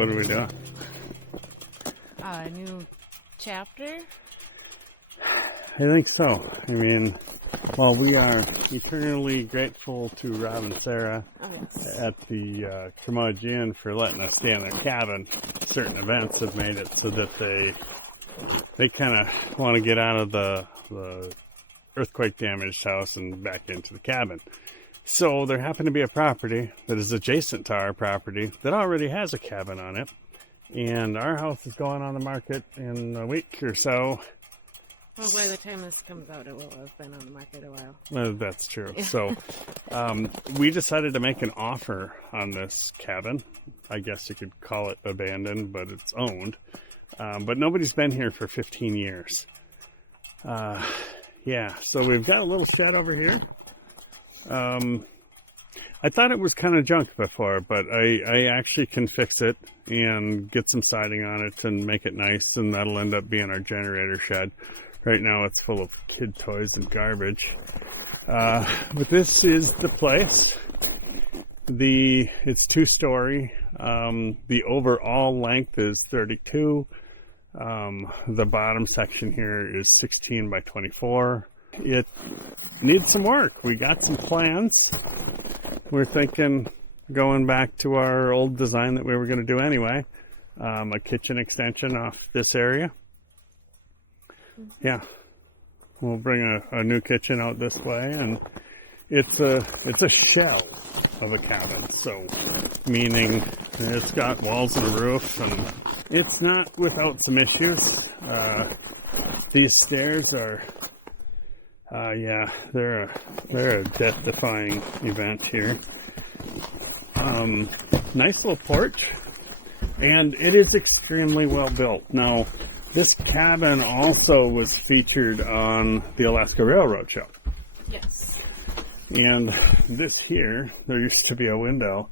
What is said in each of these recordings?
what are we doing? A new chapter? I think so. I mean, well, we are eternally grateful to Rob and Sarah at the Chimney Inn for letting us stay in their cabin. Certain events have made it so that they kind of want to get out of the earthquake damaged house and back into the cabin. So there happened to be a property that is adjacent to our property that already has a cabin on it. And our house is going on the market in a week or so. Well, by the time this comes out, it will have been on the market a while. That's true. So we decided to make an offer on this cabin. I guess you could call it abandoned, but it's owned. But nobody's been here for 15 years. Yeah, so we've got a little shed over here. I thought it was kind of junk before, but I actually can fix it and get some siding on it and make it nice, and that'll end up being our generator shed. Right now it's full of kid toys and garbage. But this is the place. It's 2-story. The overall length is 32. The bottom section here is 16 by 24. It needs some work. We got some plans. We're thinking going back to our old design that we were going to do anyway. A kitchen extension off this area. Yeah. We'll bring a new kitchen out this way, and it's a shell of a cabin, so meaning it's got walls and a roof, and it's not without some issues. These stairs are they're a death-defying event here. Nice little porch, and it is extremely well built. Now, this cabin also was featured on the Alaska Railroad show. Yes. And this here, there used to be a window,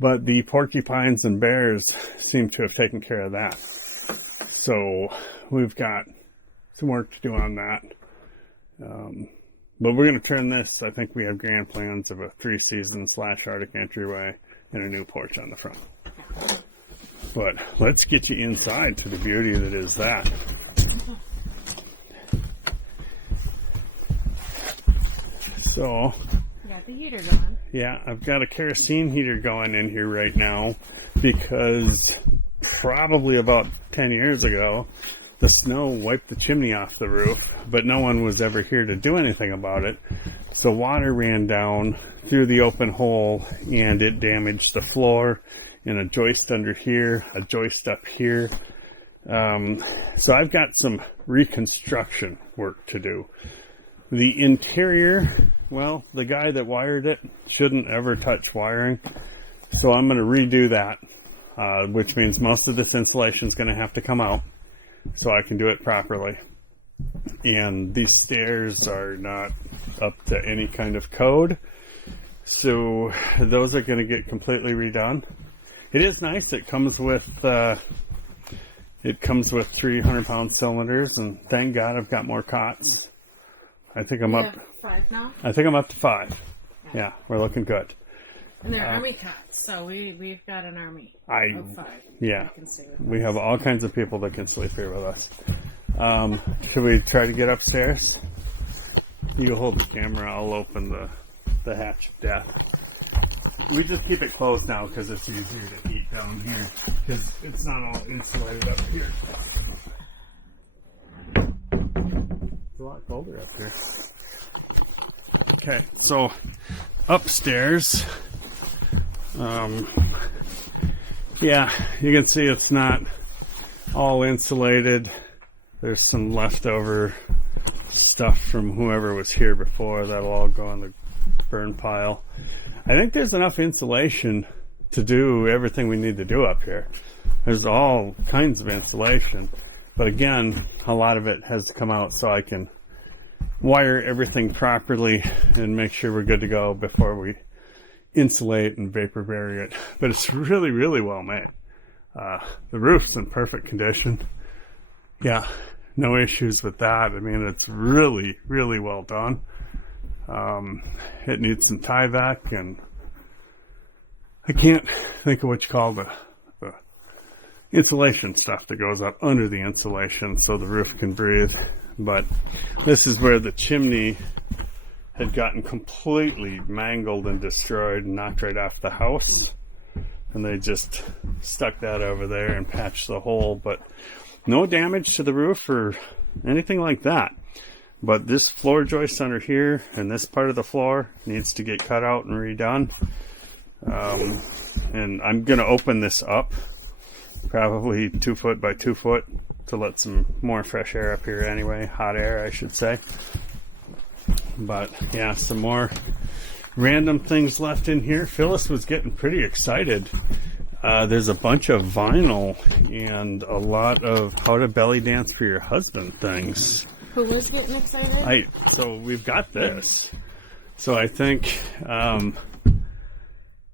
but the porcupines and bears seem to have taken care of that. So we've got some work to do on that. But we're going to turn this. I think we have grand plans of a 3-season / Arctic entryway and a new porch on the front. But let's get you inside to the beauty that is that. So, Got the heater going. Yeah, I've got a kerosene heater going in here right now because probably about 10 years ago, the snow wiped the chimney off the roof, but no one was ever here to do anything about it. So water ran down through the open hole and it damaged the floor and a joist under here, a joist up here. So I've got some reconstruction work to do. The interior, well, the guy that wired it shouldn't ever touch wiring. So I'm going to redo that, which means most of this insulation is going to have to come out so I can do it properly. And these stairs are not up to any kind of code. So those are going to get completely redone. It is nice. It comes with 300-pound cylinders, and thank God I've got more cots. I think I'm up. 5 now. I think I'm up to 5. Yeah, we're looking good. And they're army cots, so we've got an army of 5. Yeah, we have all kinds of people that can sleep here with us. Should we try to get upstairs? You hold the camera. I'll open the hatch of death. We just keep it closed now because it's easier to heat down here because it's not all insulated up here. It's a lot colder up here. Okay, so upstairs, yeah, you can see it's not all insulated. There's some leftover stuff from whoever was here before that'll all go in the burn pile. I think there's enough insulation to do everything we need to do up here. There's all kinds of insulation, but again, a lot of it has to come out so I can wire everything properly and make sure we're good to go before we insulate and vapor barrier it. But it's really, really well made. The roof's in perfect condition. Yeah, no issues with that. I mean, it's really, really well done. It needs some tie back, and I can't think of what you call the insulation stuff that goes up under the insulation so the roof can breathe. But this is where the chimney had gotten completely mangled and destroyed and knocked right off the house. And they just stuck that over there and patched the hole. But no damage to the roof or anything like that. But this floor joist under here and this part of the floor needs to get cut out and redone. And I'm going to open this up, probably 2 foot by 2 foot, to let some more fresh air up here anyway. Hot air, I should say. But yeah, some more random things left in here. Phyllis was getting pretty excited. There's a bunch of vinyl and a lot of how to belly dance for your husband things. Who was getting excited? So we've got this. So I think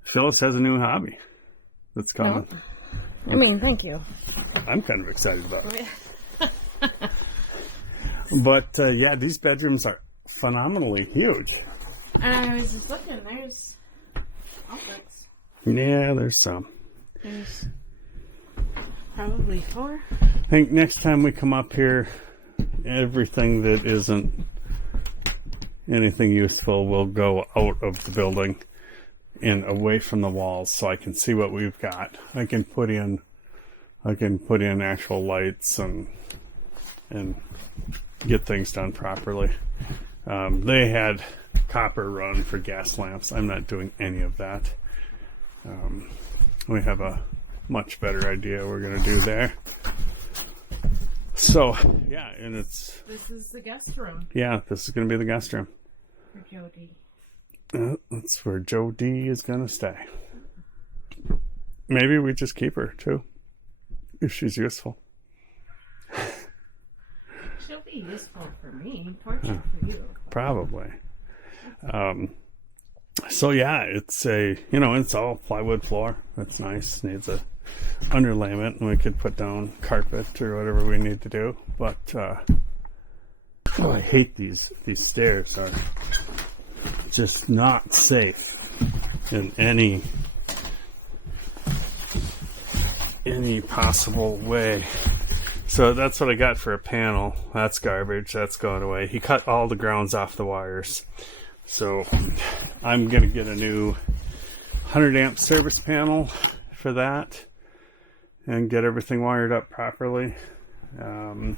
Phyllis has a new hobby that's coming. No. I mean, thank you. I'm kind of excited about it. But yeah, these bedrooms are phenomenally huge. And I was just looking, there's outlets. Yeah, there's some. There's probably 4. I think next time we come up here, everything that isn't anything useful will go out of the building and away from the walls so I can see what we've got. I can put in actual lights and get things done properly. They had copper run for gas lamps. I'm not doing any of that. We have a much better idea we're going to do there. So, yeah, and This is the guest room. Yeah, this is going to be the guest room. For Jody. That's where Jody is going to stay. Maybe we just keep her, too. If she's useful. She'll be useful for me. Torture for you. Probably. So yeah, it's it's all plywood floor. That's nice. Needs a underlayment, and we could put down carpet or whatever we need to do. But I hate these stairs. Are just not safe in any possible way. So that's what I got for a panel. That's garbage. That's going away. He cut all the grounds off the wires. So I'm going to get a new 100 amp service panel for that and get everything wired up properly, and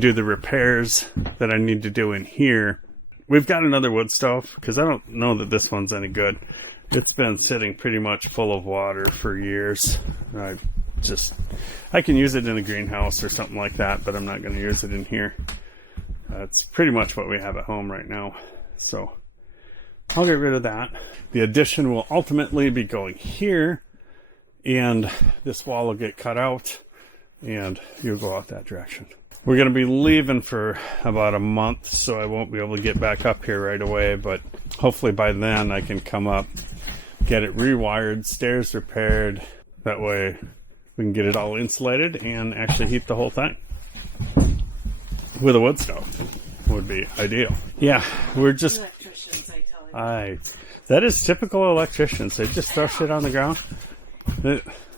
do the repairs that I need to do in here. We've got another wood stove because I don't know that this one's any good. It's been sitting pretty much full of water for years. I can use it in a greenhouse or something like that, but I'm not going to use it in here. That's pretty much what we have at home right now. So I'll get rid of that. The addition will ultimately be going here, and this wall will get cut out, and you'll go out that direction. We're going to be leaving for about a month, so I won't be able to get back up here right away, but hopefully by then I can come up, get it rewired, stairs repaired. That way we can get it all insulated and actually heat the whole thing with a wood stove. Would be ideal. Yeah, we're just... Electricians, I tell you. That is typical electricians. They just throw shit on the ground.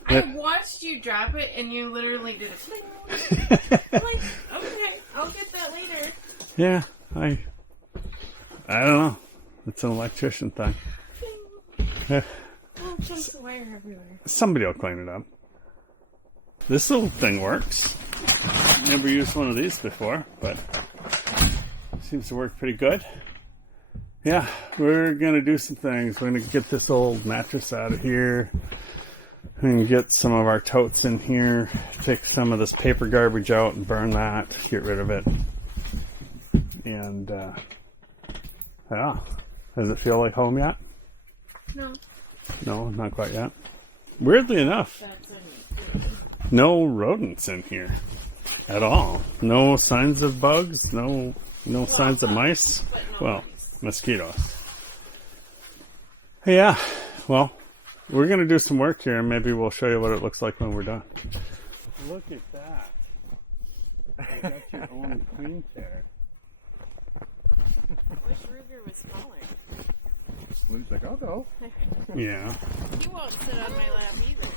I watched you drop it, and you literally did it. I'm like, okay, I'll get that later. Yeah, I don't know. It's an electrician thing. Yeah. Oh, chunks of wire everywhere. Somebody will clean it up. This little thing works. Never used one of these before, but seems to work pretty good. Yeah, we're going to do some things. We're going to get this old mattress out of here and get some of our totes in here, take some of this paper garbage out and burn that, get rid of it. And, yeah. Does it feel like home yet? No. No, not quite yet. Weirdly enough, no rodents in here at all. No signs of bugs, no signs of mice. Well, mosquitoes. Yeah, well, we're going to do some work here and maybe we'll show you what it looks like when we're done. Look at that. You got your own queen chair. I wish Ruger was smaller. He's like, I'll go. Yeah. He won't sit on my lap either.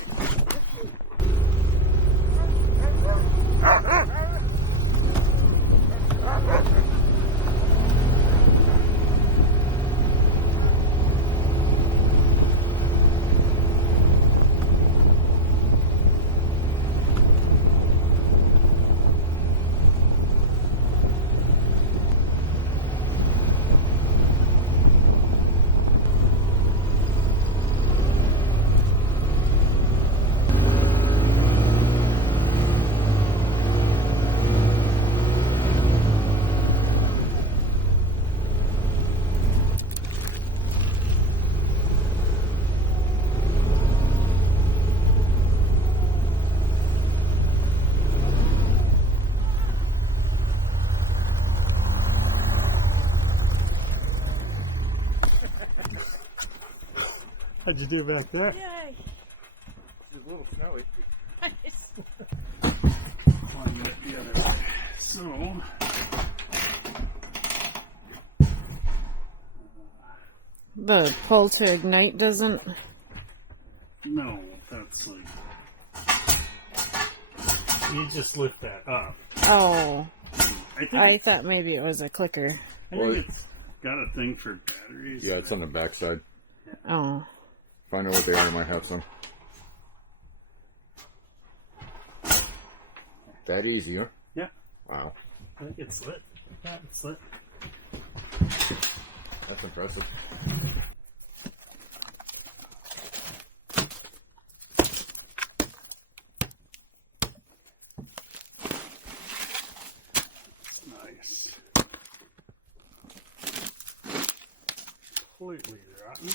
What'd you do back there? Yay. It's a little snowy. One minute the other way. So, The pull to ignite doesn't. no, that's like. You just lift that up. Oh, I think, I thought maybe it was a clicker. I think it's got a thing for batteries. Yeah, it's on the backside. Oh, If I know what they are, I might have some. That easy, huh? Yeah. Wow. I think it's lit. Yeah, it's lit. That's impressive. Nice. Completely rotten.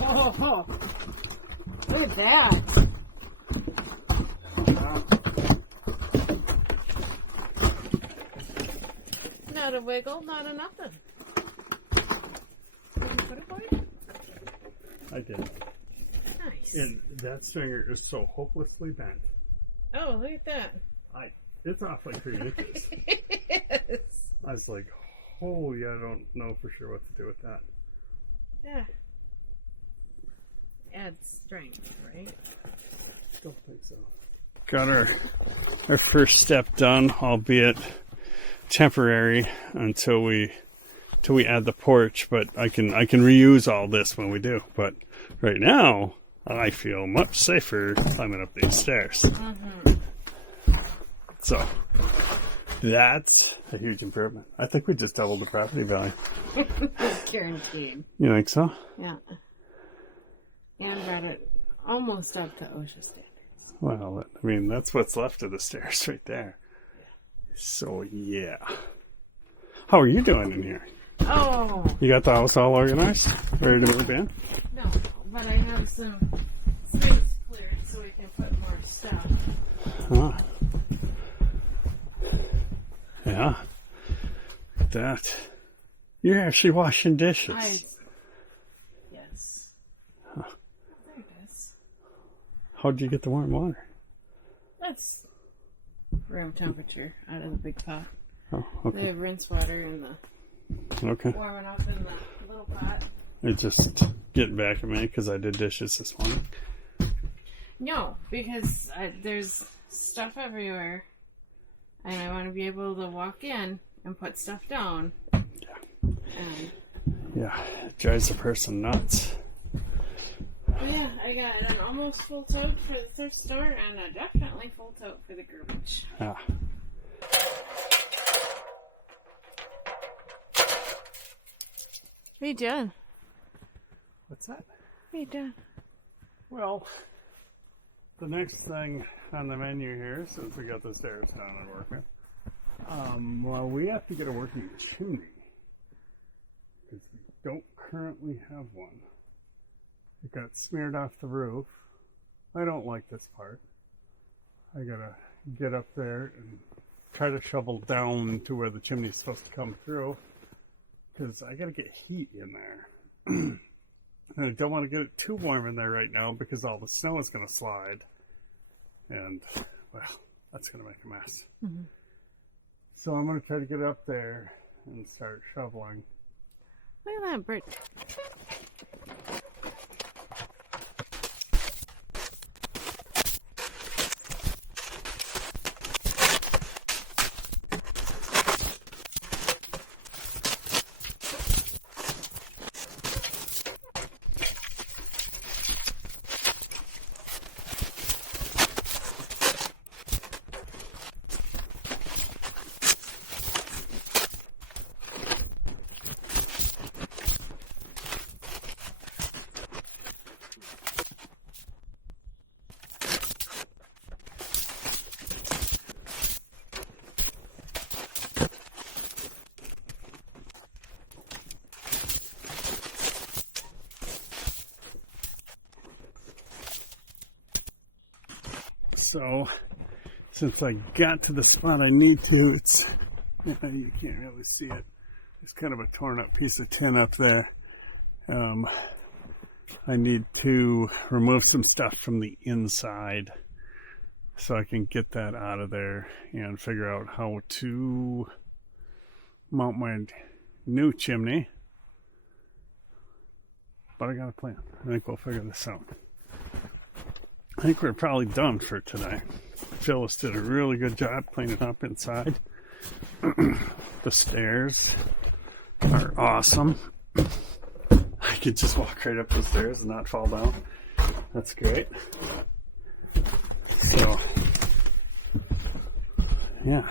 oh, look at that! Not a wiggle, not a nothing. Did you put it for you? I did. Nice. And that stringer is so hopelessly bent. Oh, look at that. It's off like 3 inches. Yes. I was like, holy, I don't know for sure what to do with that. Yeah. Adds strength, right? Don't think so. Got our first step done, albeit temporary until we add the porch. But I can reuse all this when we do. But right now, I feel much safer climbing up these stairs. Mm-hmm. So that's a huge improvement. I think we just doubled the property value. Guaranteed. You think so? Yeah. And brought it almost up to OSHA standards. Well, I mean, that's what's left of the stairs right there. So, yeah. How are you doing in here? Oh! You got the house all organized? Ready to move in? No, but I have some space cleared so we can put more stuff. Huh. Yeah. Look at that. You're actually washing dishes. Yes. Huh. There it is. How'd you get the warm water? That's room temperature out of the big pot. Oh, They okay. have rinse water in the Okay. warming up in the little pot. It's just getting back at me because I did dishes this morning. No, because there's stuff everywhere. And I want to be able to walk in and put stuff down. And Yeah, it drives a person nuts. yeah, I got an almost full tote for the thrift store and a definitely full tote for the garbage. Yeah. What are you doing? What's that? What are you doing? Well, the next thing on the menu here, since we got the stairs down and working, well, we have to get a working chimney because we don't currently have one. It got smeared off the roof. I don't like this part. I gotta get up there and try to shovel down to where the chimney's supposed to come through because I gotta get heat in there. And I don't want to get it too warm in there right now because all the snow is going to slide. And, well, that's going to make a mess. Mm-hmm. So I'm going to try to get up there and start shoveling. Look at that bird. So, since I got to the spot I need to, it's, you can't really see it. There's kind of a torn up piece of tin up there. I need to remove some stuff from the inside so I can get that out of there and figure out how to mount my new chimney. But I got a plan. I think we'll figure this out. I think we're probably done for today. Phyllis did a really good job cleaning up inside. The stairs are awesome. I could just walk right up the stairs and not fall down. That's great. So, yeah.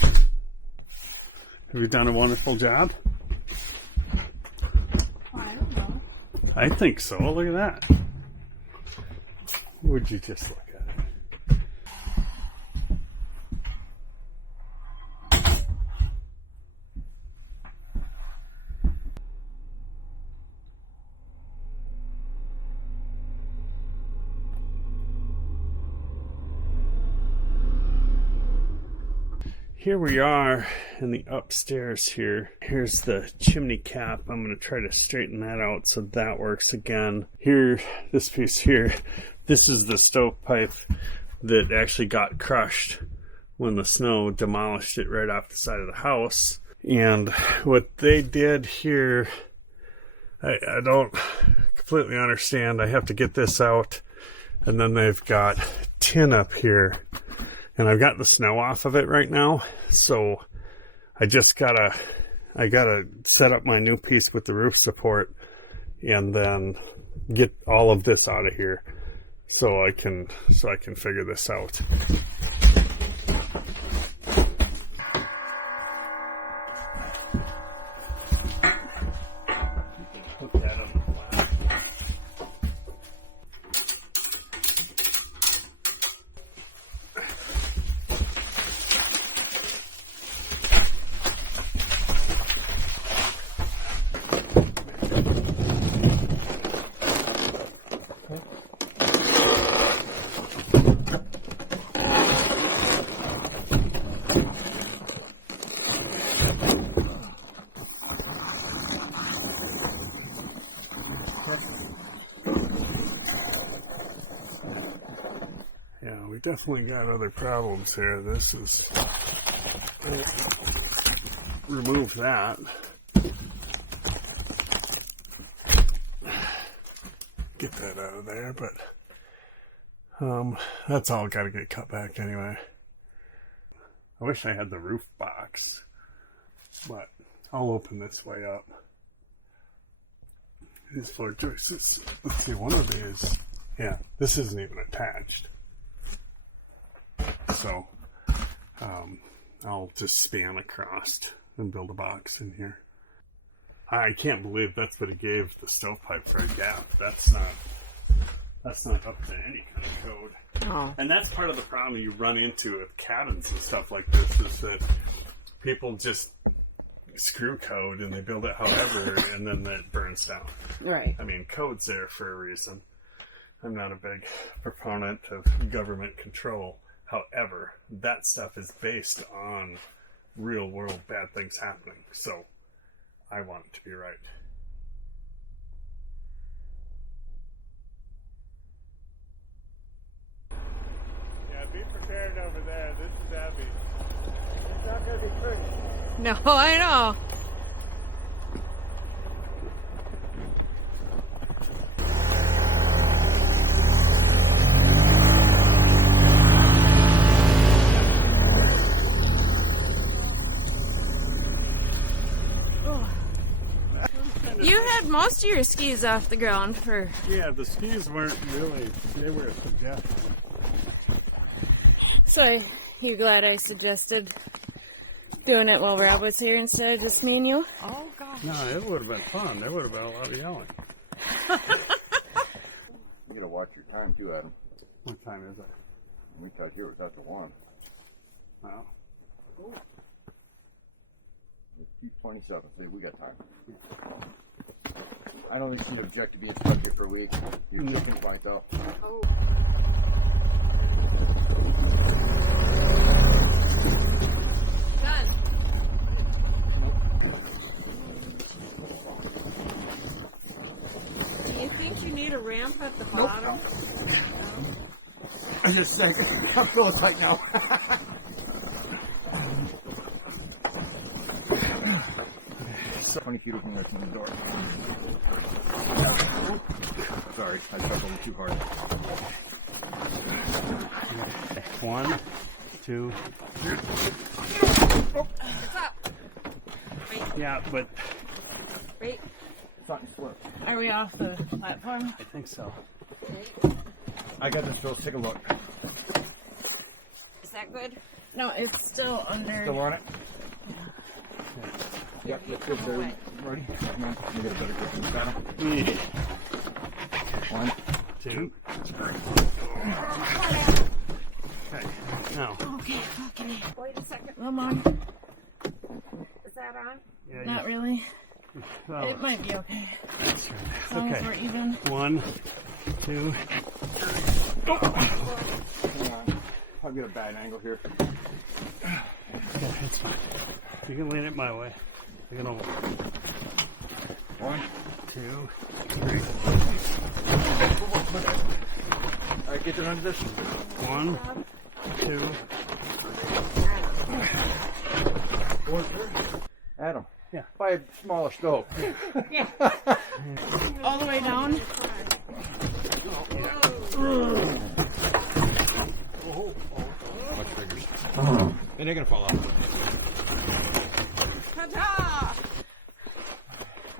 Have you done a wonderful job? I don't know. I think so. Look at that. Would you just look at it? Here we are in the upstairs here. Here's the chimney cap. I'm going to try to straighten that out so that works again. Here, this piece here, this is the stovepipe that actually got crushed when the snow demolished it right off the side of the house. And what they did here, I don't completely understand. I have to get this out. And then they've got tin up here. And I've got the snow off of it right now, so I gotta set up my new piece with the roof support and then get all of this out of here so I can figure this out. Put that on the flat. Yeah, we definitely got other problems here. This is... remove that. get that out of there, but that's all got to get cut back anyway. I wish I had the roof box, but I'll open this way up. These floor joists, let's see, one of these, yeah, this isn't even attached. So, I'll just span across and build a box in here. I can't believe that's what he gave the stovepipe for a gap. That's not up to any kind of code. Oh. And that's part of the problem you run into with cabins and stuff like this, is that people just screw code and they build it however, and then it burns down. Right. I mean, code's there for a reason. I'm not a big proponent of government control. However, that stuff is based on real world bad things happening. So I want it to be right. Yeah, be prepared over there. This is Abby. It's not going to be pretty. No, I know. You had most of your skis off the ground for... Yeah, the skis weren't really, they were a suggestion. So, you glad I suggested doing it while Rob was here instead of just me and you? Oh, gosh. No, it would have been fun. There would have been a lot of yelling. You gotta watch your time too, Adam. What time is it? When we talked here, it was after 1. Wow. It's 2:27, so we got time. I don't think she would object to being stuck here for a week. You're just gonna find out. Oh. Done. Do you think you need a ramp at the bottom? I just think how Phyllis like now. 20 feet from there to the door. Sorry, I stepped a little too hard. 1, 2. It's up. Wait, Yeah, but wait. Something slipped. Are we off the platform? I think so. Wait. I got this, Phyllis. Take a look. Is that good? No, it's still under. Still on it? Yeah. Yep, that's good. There. Ready? Come on. You get a better grip on the saddle. 1, 2. Okay. Now. Okay. Wait a second. Come on. Is that on? Yeah, Not really. well, It might be okay. that's right. As long as Okay. we're even. 1, 2. hang on. I'll get a bad angle here. Yeah, it's fine. You can lean it my way. You can hold 1, 2, 3. All right, get there under this. 1, 2. Adam. Yeah. Buy a smaller stove. Yeah. All the way down. Much bigger. And they're gonna fall off. Ta-da!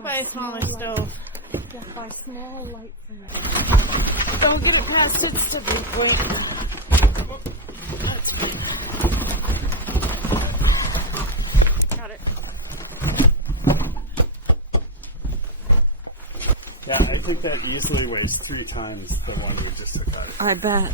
Buy a smaller stove. Just by small light from Don't get it past its tipping point. That's good. Got it. Yeah, I think that easily weighs 3 times the one we just took out. I bet.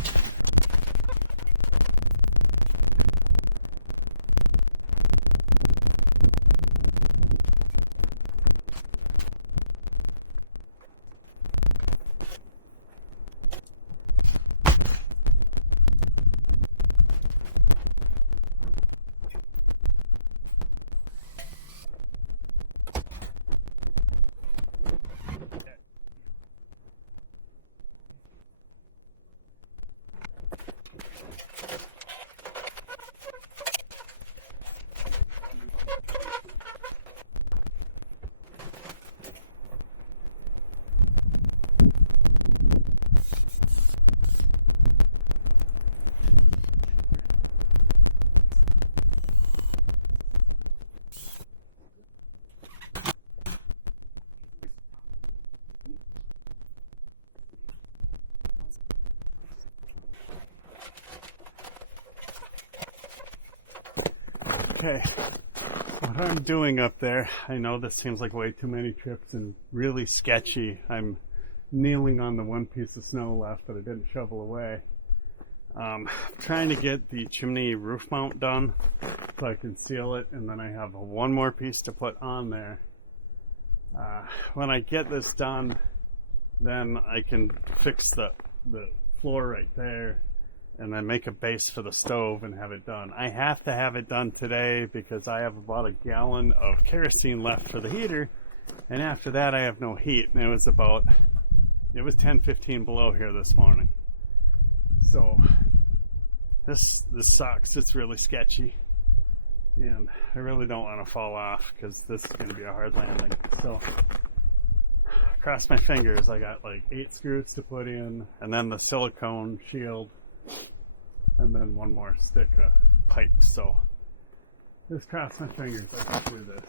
Okay, what I'm doing up there, I know this seems like way too many trips and really sketchy. I'm kneeling on the one piece of snow left that I didn't shovel away. Trying to get the chimney roof mount done so I can seal it, and then I have one more piece to put on there. When I get this done, then I can fix the floor right there and then make a base for the stove and have it done. I have to have it done today because I have about a gallon of kerosene left for the heater, and after that I have no heat, and it was 10-15 below here this morning. So this sucks. It's really sketchy, and I really don't want to fall off because this is going to be a hard landing. So cross my fingers. I got like 8 screws to put in, and then the silicone shield, and then one more stick of pipe. So just cross my fingers I can do this.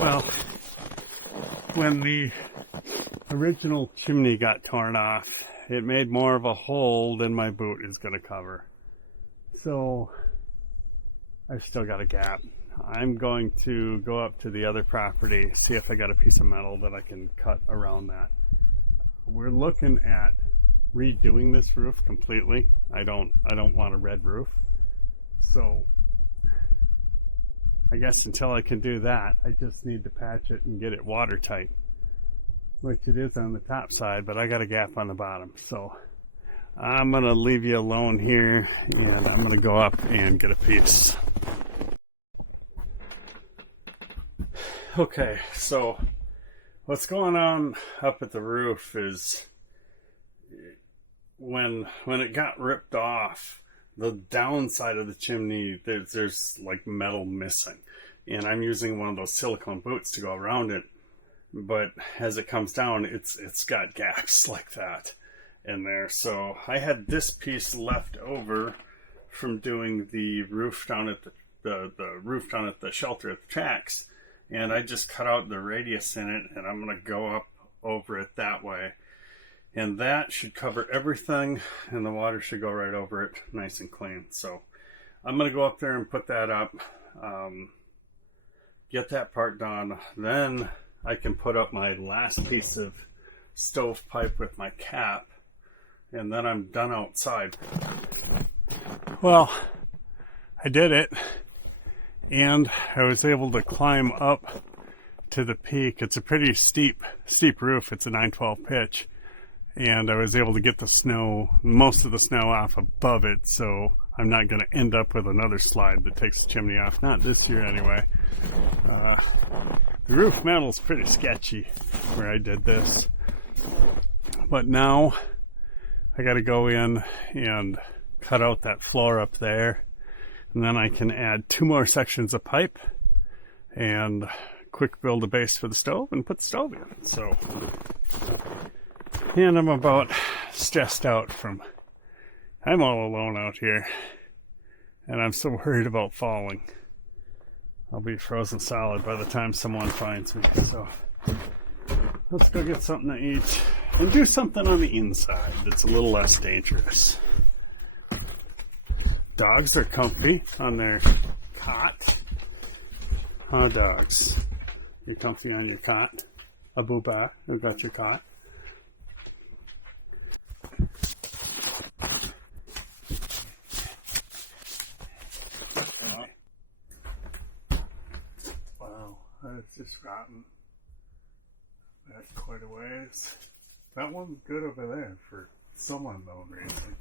Well, when the original chimney got torn off, it made more of a hole than my boot is going to cover. So I've still got a gap. I'm going to go up to the other property, see if I got a piece of metal that I can cut around that. We're looking at redoing this roof completely. I don't want a red roof. So I guess until I can do that, I just need to patch it and get it watertight, which it is on the top side, but I got a gap on the bottom. So I'm going to leave you alone here, and I'm going to go up and get a piece. Okay, so what's going on up at the roof is when it got ripped off, the downside of the chimney, there's like metal missing, and I'm using one of those silicone boots to go around it, but as it comes down, it's got gaps like that in there. So I had this piece left over from doing the roof down at the roof down at the shelter at the tracks, and I just cut out the radius in it, and I'm going to go up over it that way. And that should cover everything, and the water should go right over it nice and clean. So I'm going to go up there and put that up, get that part done. Then I can put up my last piece of stovepipe with my cap, and then I'm done outside. Well, I did it, and I was able to climb up to the peak. It's a pretty steep roof. It's a 912 pitch, and I was able to get the snow, most of the snow off above it, so I'm not going to end up with another slide that takes the chimney off. Not this year anyway. The roof metal's pretty sketchy where I did this, but now I got to go in and cut out that floor up there, and then I can add 2 more sections of pipe and quick build a base for the stove and put the stove in. So, and I'm about stressed out from, I'm all alone out here, and I'm so worried about falling. I'll be frozen solid by the time someone finds me. So let's go get something to eat and do something on the inside that's a little less dangerous. Dogs are comfy on their cot. Huh, dogs? You're comfy on your cot? A booba, who got your cot? Wow, that's just rotten. That's quite a ways. That one's good over there for some unknown reason.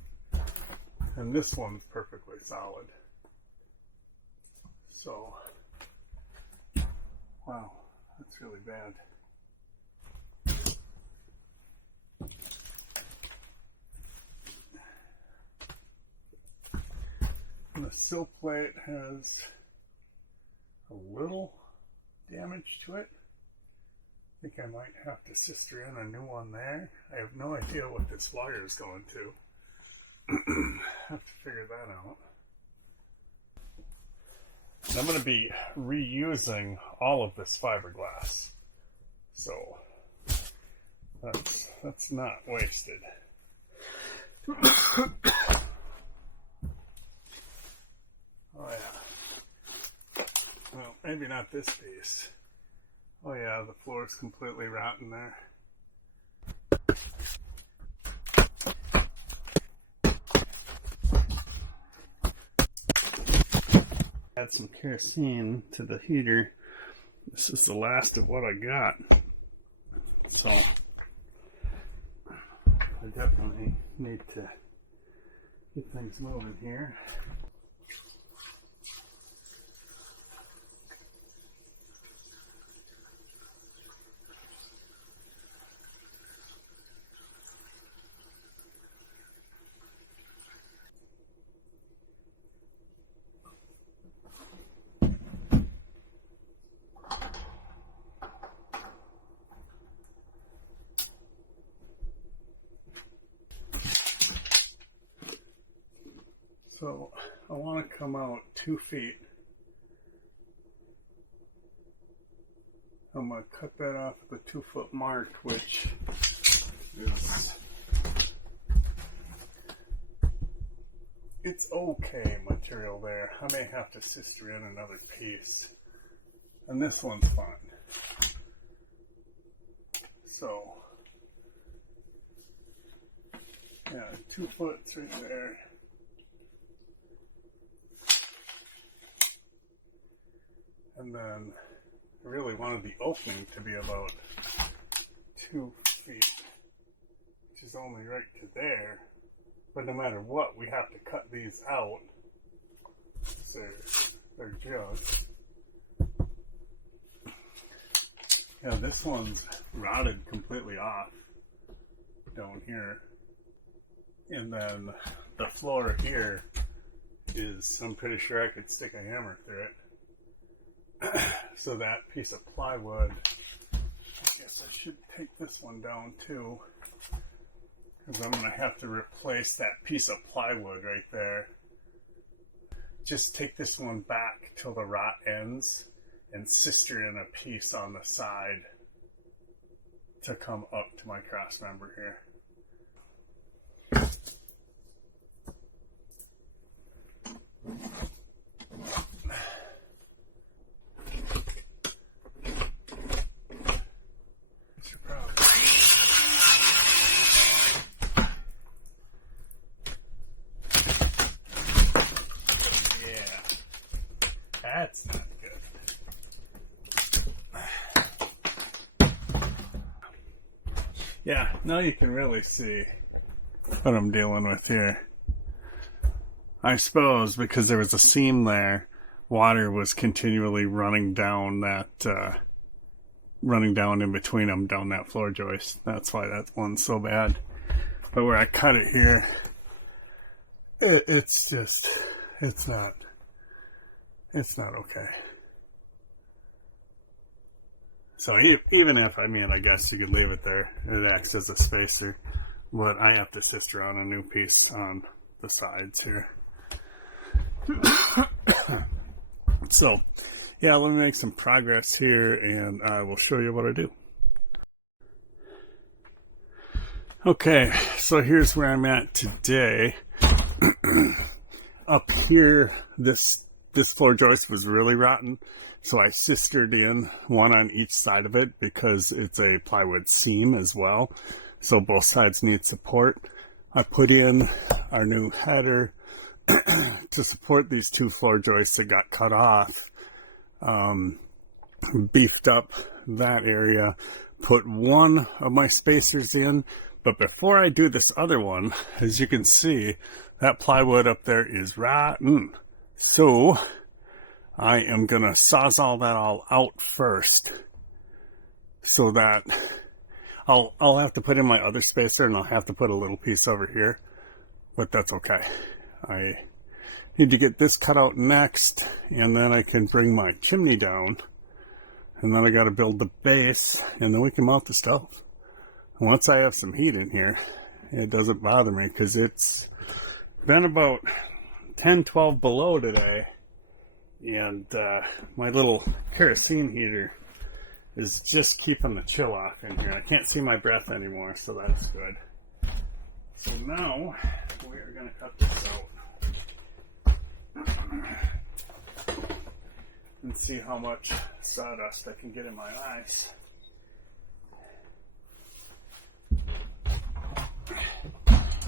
And this one's perfectly solid. So, wow, that's really bad. And the sill plate has a little damage to it. I think I might have to sister in a new one there. I have no idea what this wire is going to. Have to figure that out. I'm going to be reusing all of this fiberglass, so that's not wasted. Oh yeah. Well, maybe not this piece. Oh yeah, the floor is completely rotten there. Add some kerosene to the heater. This is the last of what I got. So I definitely need to get things moving here. So I want to come out 2 feet. I'm going to cut that off at the 2-foot mark, which is, it's okay material there. I may have to sister in another piece. And this one's fine. So, yeah, 2 foot's right there. And then I really wanted the opening to be about 2 feet, which is only right to there. But no matter what, we have to cut these out. So they're just. Yeah, this one's rotted completely off down here. And then the floor here is, I'm pretty sure I could stick a hammer through it. So that piece of plywood, I guess I should take this one down too, because I'm going to have to replace that piece of plywood right there. Just take this one back till the rot ends and sister in a piece on the side to come up to my cross member here. Yeah, now you can really see what I'm dealing with here. I suppose because there was a seam there, water was continually running down in between them, down that floor joist. That's why that one's so bad. But where I cut it here, it's not okay. So even if, I guess you could leave it there. It acts as a spacer. But I have to sister on a new piece on the sides here. So, yeah, let me make some progress here and I will show you what I do. Okay, so here's where I'm at today. Up here, this floor joist was really rotten, so I sistered in one on each side of it because it's a plywood seam as well, so both sides need support. I put in our new header to support these two floor joists that got cut off, beefed up that area, put one of my spacers in, but before I do this other one, as you can see, that plywood up there is rotten. So I am going to sawzall that all out first so that I'll have to put in my other spacer and I'll have to put a little piece over here, but that's okay. I need to get this cut out next and then I can bring my chimney down and then I got to build the base and then we can mount the stove. Once I have some heat in here, it doesn't bother me because it's been about 10-12 below today, and my little kerosene heater is just keeping the chill off in here. I can't see my breath anymore, so that's good. So now we are going to cut this out and see how much sawdust I can get in my eyes.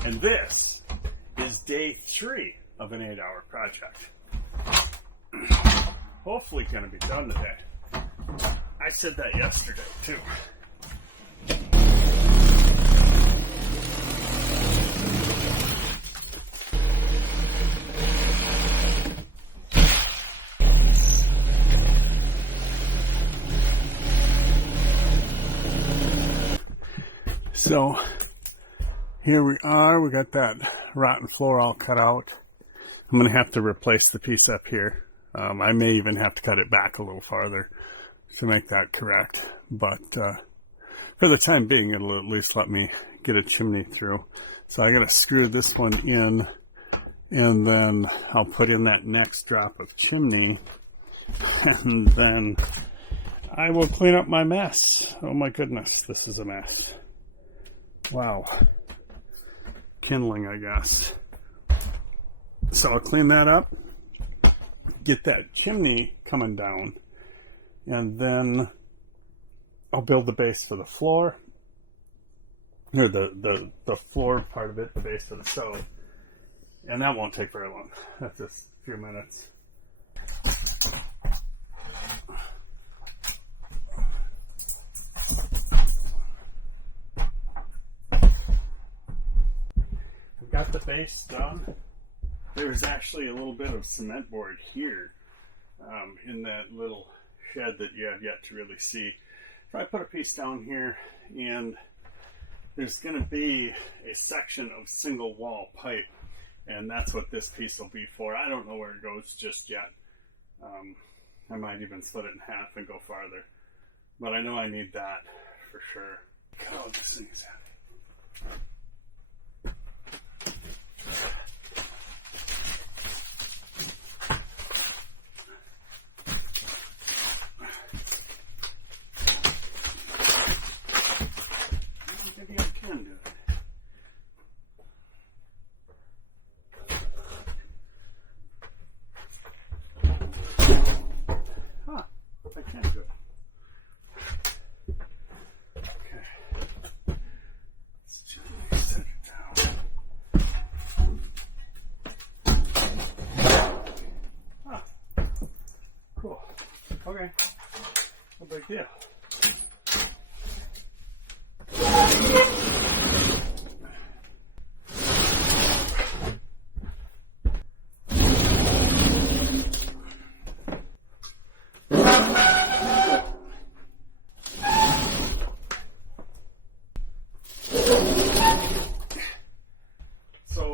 And this is day 3 of an 8-hour project. Hopefully going to be done today. I said that yesterday too. So here we are, we got that rotten floor all cut out. I'm going to have to replace the piece up here. I may even have to cut it back a little farther to make that correct. But for the time being, it'll at least let me get a chimney through. So I got to screw this one in, and then I'll put in that next drop of chimney, and then I will clean up my mess. Oh my goodness, this is a mess. Wow. Kindling, I guess. So I'll clean that up, get that chimney coming down, and then I'll build the base for the floor, or the floor part of it, the base for the stove, and that won't take very long. That's just a few minutes. Got the base done. There's actually a little bit of cement board here in that little shed that you have yet to really see. So I put a piece down here, and there's going to be a section of single wall pipe, and that's what this piece will be for. I don't know where it goes just yet. I might even split it in half and go farther, but I know I need that for sure. Look how this thing is at. Maybe I can do it. Huh, I can do it. Okay. Let's just set it down. Ah, cool. Okay, no big deal.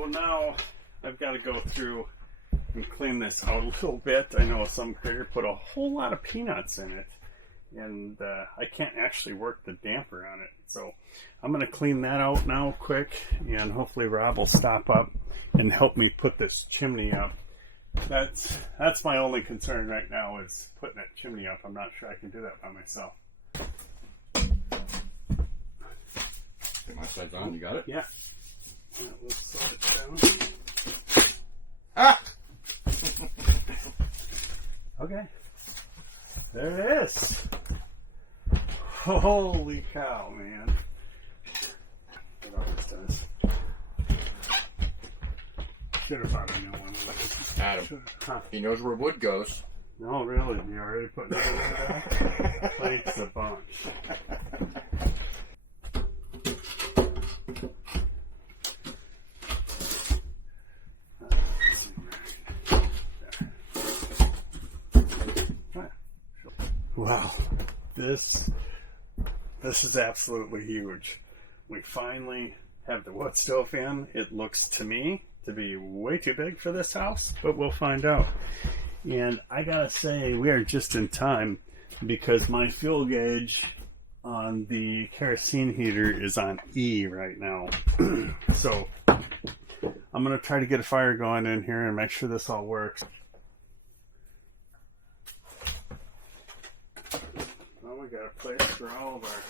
now I've got to go through and clean this out a little bit. I know some critter put a whole lot of peanuts in it, and I can't actually work the damper on it. So I'm going to clean that out now quick, and hopefully Rob will stop up and help me put this chimney up. That's my only concern right now, is putting that chimney up. I'm not sure I can do that by myself. Get my sides on. You got it? Yeah. Let's slow it down. Ah! Okay. There it is. Holy cow, man. It always does. Should have found a new one. Adam. Huh. He knows where wood goes. No, really? You already putting it in there? Thanks a bunch. Wow, this is absolutely huge. We finally have the wood stove in. It looks to me to be way too big for this house, but we'll find out. And I gotta say, we are just in time, because my fuel gauge on the kerosene heater is on E right now. So I'm gonna try to get a fire going in here and make sure this all works. Well, we got a place for all of our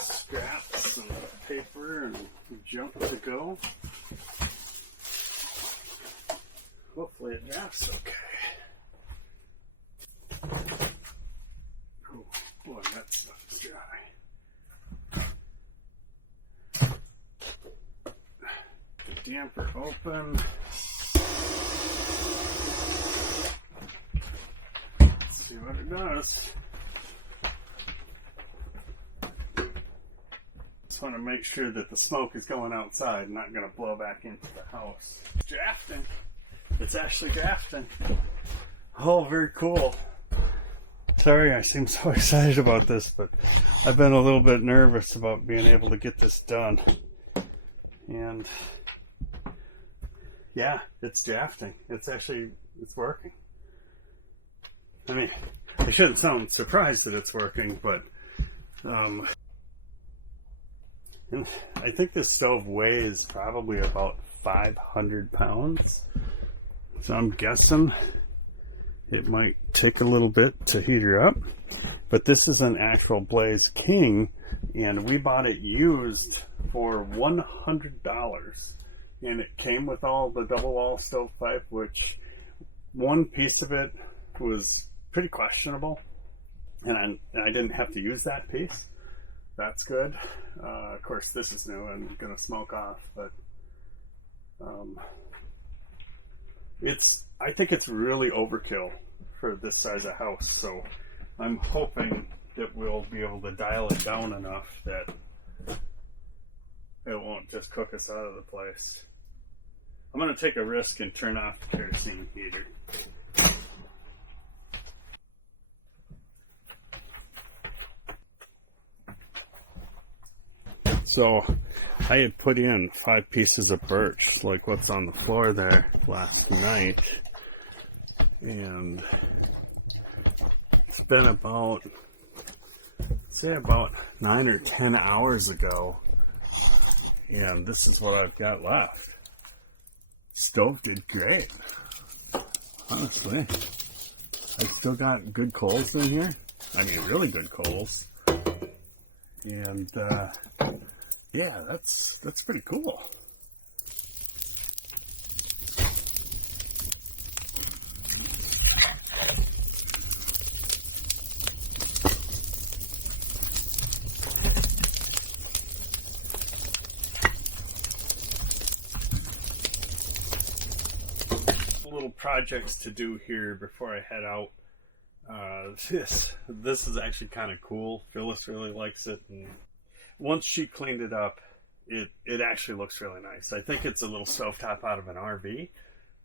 scraps and paper and junk to go. Hopefully it drafts okay. Oh boy, that stuff is dry. The damper open. Let's see what it does. Just want to make sure that the smoke is going outside and not going to blow back into the house. Drafting. It's actually drafting. Oh, very cool. Sorry, I seem so excited about this, but I've been a little bit nervous about being able to get this done. And yeah, it's drafting. It's working. I mean, I shouldn't sound surprised that it's working, but and I think this stove weighs probably about 500 pounds. So I'm guessing it might take a little bit to heat her up. But this is an actual Blaze King, and we bought it used for $100. And it came with all the double wall stovepipe, which one piece of it was pretty questionable. And I didn't have to use that piece. That's good. Of course, this is new and going to smoke off, but I think it's really overkill for this size of house. So I'm hoping that we'll be able to dial it down enough that it won't just cook us out of the place. I'm going to take a risk and turn off the kerosene heater. So I had put in 5 pieces of birch, like what's on the floor there, last night. And it's been about 9 or 10 hours ago. And this is what I've got left. Stove did great. Honestly. I've still got good coals in here. I mean, really good coals. And, yeah, that's pretty cool. Little projects to do here before I head out. This is actually kind of cool. Phyllis really likes it, and once she cleaned it up, it actually looks really nice. I think it's a little stovetop out of an RV,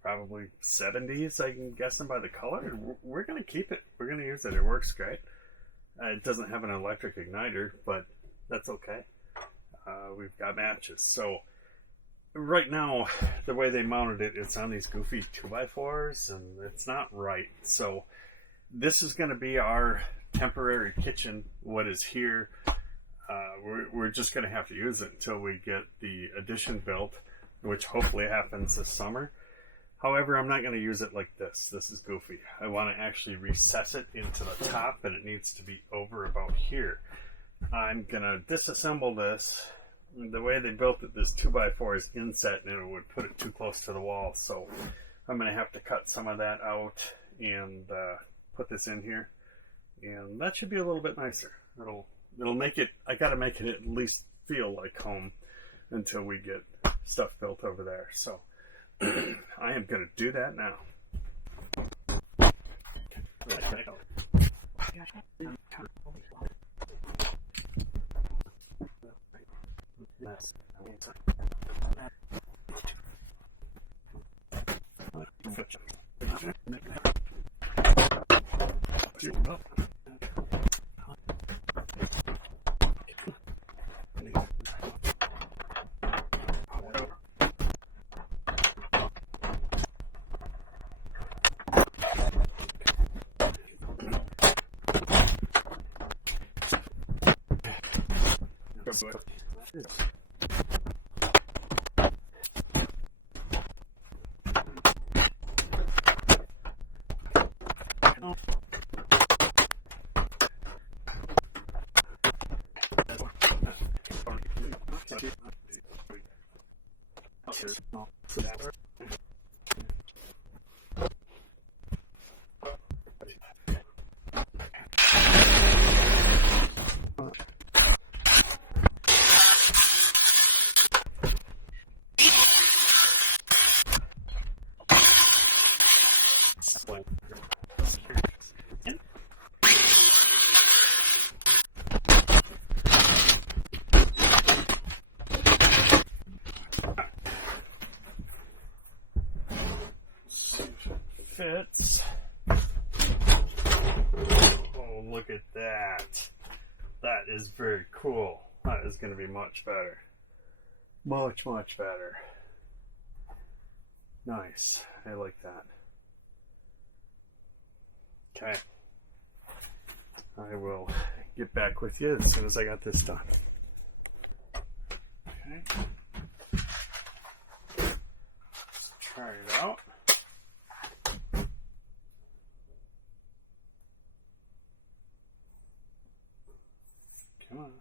probably 70s, I'm guessing by the color. We're going to keep it. We're going to use it. It works great. It doesn't have an electric igniter, but that's okay. We've got matches. So right now, the way they mounted it, it's on these goofy 2x4s, and it's not right. So this is going to be our temporary kitchen, what is here. We're just going to have to use it until we get the addition built, which hopefully happens this summer. However, I'm not going to use it like this. This is goofy. I want to actually recess it into the top, and it needs to be over about here. I'm going to disassemble this. The way they built it, this 2x4 is inset, and it would put it too close to the wall. So I'm going to have to cut some of that out and put this in here. And that should be a little bit nicer. It'll make it, I got to make it at least feel like home until we get stuff built over there. So I am going to do that now. Fits. Oh, look at that. That is very cool. That is going to be much better. Much, much better. Nice. I like that. Okay. I will get back with you as soon as I got this done. Okay. Let's try it out. Come on.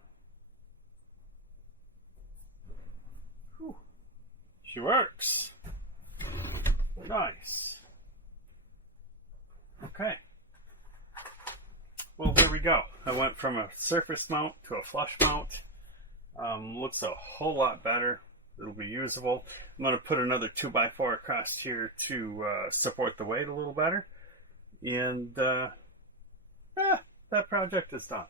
Whew. She works. Nice. Okay. Well, there we go. I went from a surface mount to a flush mount. Looks a whole lot better. It'll be usable. I'm going to put another 2x4 across here to support the weight a little better. And that project is done.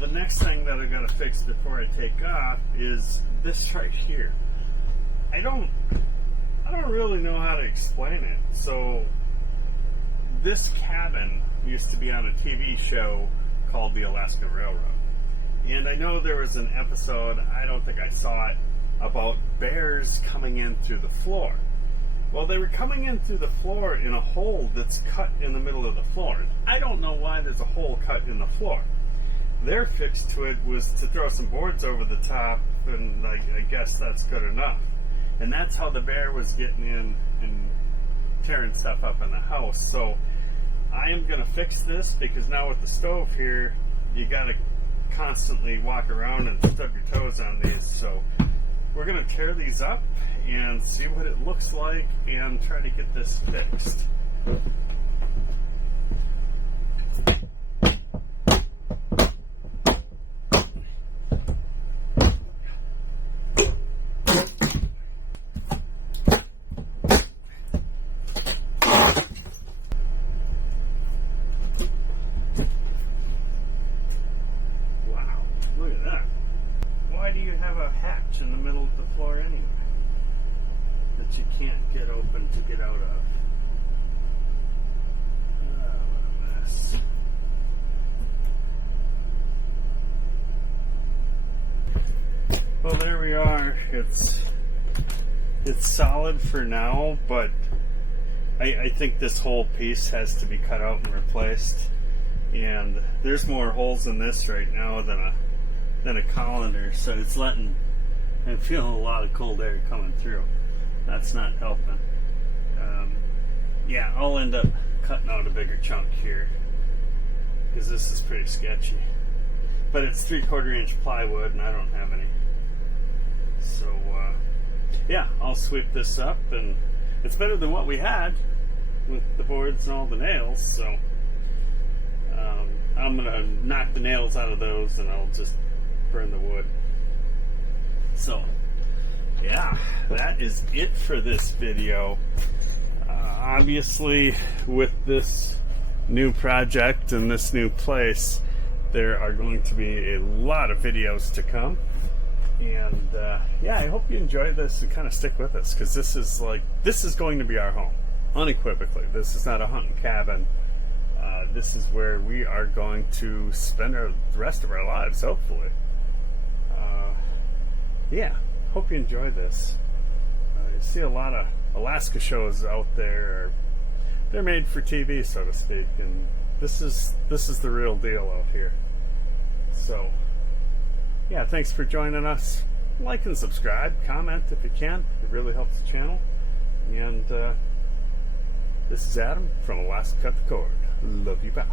The next thing that I gotta fix before I take off is this right here. I don't really know how to explain it. So this cabin used to be on a TV show called the Alaskan Railroad. And I know there was an episode, I don't think I saw it, about bears coming in through the floor. Well, they were coming in through the floor in a hole that's cut in the middle of the floor. I don't know why there's a hole cut in the floor. Their fix to it was to throw some boards over the top, and I guess that's good enough. And that's how the bear was getting in and tearing stuff up in the house. So I am going to fix this, because now with the stove here, you got to constantly walk around and stub your toes on these. So we're going to tear these up and see what it looks like and try to get this fixed. In the middle of the floor anyway that you can't get open to get out of. Oh, what a mess. Well, there we are. It's it's solid for now, but I think this whole piece has to be cut out and replaced. And there's more holes in this right now than a colander, so it's letting. I'm feeling a lot of cold air coming through. That's not helping. Yeah, I'll end up cutting out a bigger chunk here because this is pretty sketchy. But it's 3/4 inch plywood, and I don't have any. So yeah, I'll sweep this up, and it's better than what we had with the boards and all the nails. So I'm gonna knock the nails out of those, and I'll just burn the wood. So yeah, that is it for this video. Obviously, with this new project and this new place, there are going to be a lot of videos to come. And yeah, I hope you enjoy this and kind of stick with us, because this is going to be our home, unequivocally. This is not a hunting cabin. This is where we are going to spend the rest of our lives, hopefully. Yeah, hope you enjoy this. You see a lot of Alaska shows out there. They're made for TV, so to speak, and this is the real deal out here. So yeah, thanks for joining us. Like and subscribe, comment if you can. It really helps the channel. And this is Adam from Alaska Cut the Cord. Love you, bye.